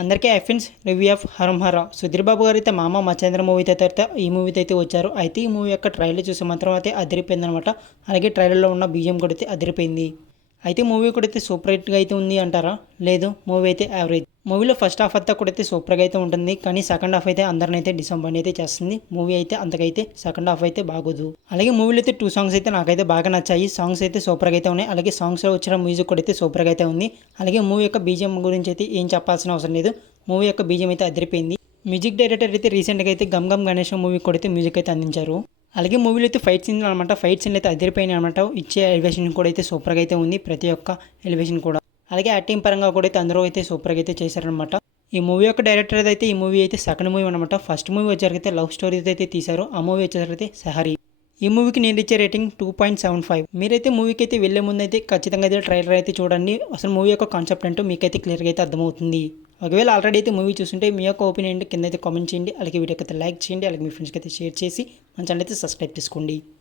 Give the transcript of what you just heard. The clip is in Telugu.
అందరికీ ఫ్రెండ్స్ రివ్యూ ఆఫ్ హరం హర సుధీర్ బాబు గారు అయితే మామ మచేంద్ర మూవీ తర్వాత ఈ మూవీతో అయితే వచ్చారు. అయితే ఈ మూవీ యొక్క ట్రైలర్ చూసి మాత్రం అయితే అదిరిపోయింది అనమాట. అలాగే ట్రైలర్లో ఉన్న బీజిఎం కూడా అయితే అదిరిపోయింది. అయితే మూవీ కూడా అయితే సూపర్ హిట్గా అయితే ఉంది అంటారా? లేదు, మూవీ అయితే యావరేజ్. మూవీలో ఫస్ట్ హాఫ్ అంతా కూడా అయితే సూపర్గా అయితే ఉంటుంది, కానీ సెకండ్ హాఫ్ అయితే అందరిని అయితే డిసప్పాయింట్ అయితే చేస్తుంది. మూవీ అయితే అంతకైతే సెకండ్ హాఫ్ అయితే బాగోదు. అలాగే మూవీలో అయితే 2 సాంగ్స్ అయితే నాకైతే బాగా నచ్చాయి. సాంగ్స్ అయితే సూపర్గా అయితే ఉన్నాయి. అలాగే సాంగ్స్లో వచ్చిన మ్యూజిక్ కూడా అయితే సూపర్గా అయితే ఉంది. అలాగే మూవీ యొక్క బీజిఎం గురించి అయితే ఏం చెప్పాల్సిన అవసరం లేదు. మూవీ యొక్క బీజిఎం అయితే అదిరిపోయింది. మ్యూజిక్ డైరెక్టర్ అయితే రీసెంట్గా అయితే గమ్ గమ్ గణేష్ మూవీ కూడా అయితే మ్యూజిక్ అయితే అందించారు. అలాగే మూవీలో అయితే ఫైట్ సీన్ అనమాట. ఫైట్ సీన్లు అయితే అదిరిపోయినాయి అనమాట. ఇచ్చే ఎలివేషన్ కూడా అయితే సూపర్గా అయితే ఉంది, ప్రతి ఒక్క ఎలివేషన్ కూడా. అలాగే యాక్టింగ్ పరంగా కూడా అయితే అందరూ అయితే సూపర్గా అయితే చేశారనమాట. ఈ మూవీ యొక్క డైరెక్టర్ అయితే ఈ మూవీ అయితే సెకండ్ మూవీ అనమాట. ఫస్ట్ మూవీ వచ్చేసరికి లవ్ స్టోరీ అయితే తీశారు. ఆ మూవీ వచ్చేసరికి సహరీ. ఈ మూవీకి నేను ఇచ్చే రేటింగ్ 2.75. మీరైతే మూవీకి అయితే వెళ్ళే ముందు అయితే ఖచ్చితంగా అయితే ట్రైలర్ అయితే చూడండి. అసలు మూవీ యొక్క కాన్సెప్ట్ ఏంటో మీకైతే క్లియర్గా అయితే అర్థమవుతుంది. ఒకవేళ ఆల్రెడీ అయితే మూవీ చూస్తుంటే మీ యొక్క ఒపీనియన్ కింద అయితే కామెంట్ చేయండి. అలాగే వీడియోకి అయితే లైక్ చేయండి. అలాగే మీ ఫ్రెండ్స్కి అయితే షేర్ చేసి మన ఛానల్ అయితే సబ్స్క్రైబ్ చేసుకోండి.